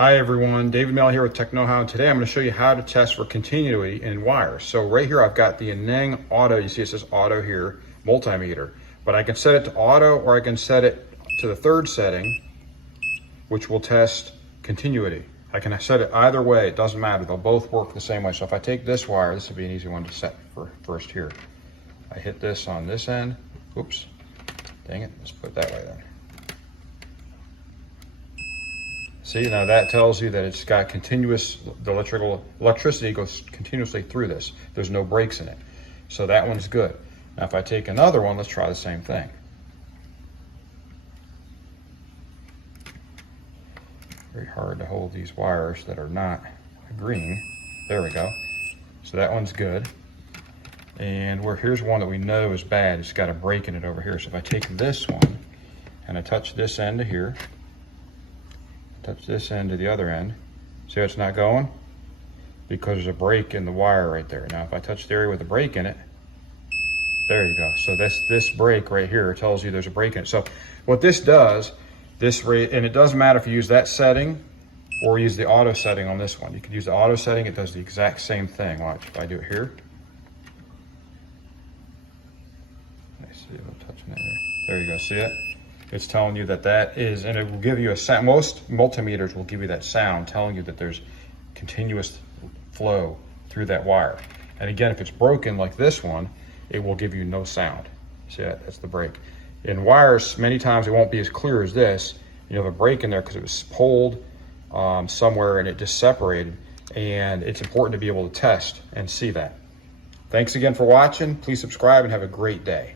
Hi everyone, David Mel here with Tech Know-How, and today I'm going to show you how to test for continuity in wires. So right here I've got the Aneng Auto, you see it says Auto here, multimeter. But I can set it to Auto or I can set it to the third setting, which will test continuity. I can set it either way, it doesn't matter, they'll both work the same way. So if I take this wire, this would be an easy one to set for first here. I hit this on this end, oops, dang it, let's put it that way then. See, now that tells you that it's got continuous, the electricity goes continuously through this. There's no breaks in it. So that one's good. Now if I take another one, let's try the same thing. Very hard to hold these wires that are not green. There we go. So that one's good. And here's one that we know is bad. It's got a break in it over here. So if I take this one and I touch this end to here, touch this end to the other end. See how it's not going? Because there's a break in the wire right there. Now if I touch the area with a break in it, there you go. So this break right here tells you there's a break in it. So what this does, and it doesn't matter if you use that setting or use the auto setting on this one. You could use the auto setting, it does the exact same thing. Watch, if I do it here. Let me see if I'm touching that there. There you go, see it? It's telling you that is, and it will give you a sound. Most multimeters will give you that sound telling you that there's continuous flow through that wire. And again, if it's broken like this one, it will give you no sound. See that? That's the break. In wires, many times it won't be as clear as this. You have a break in there because it was pulled somewhere and it just separated. And it's important to be able to test and see that. Thanks again for watching. Please subscribe and have a great day.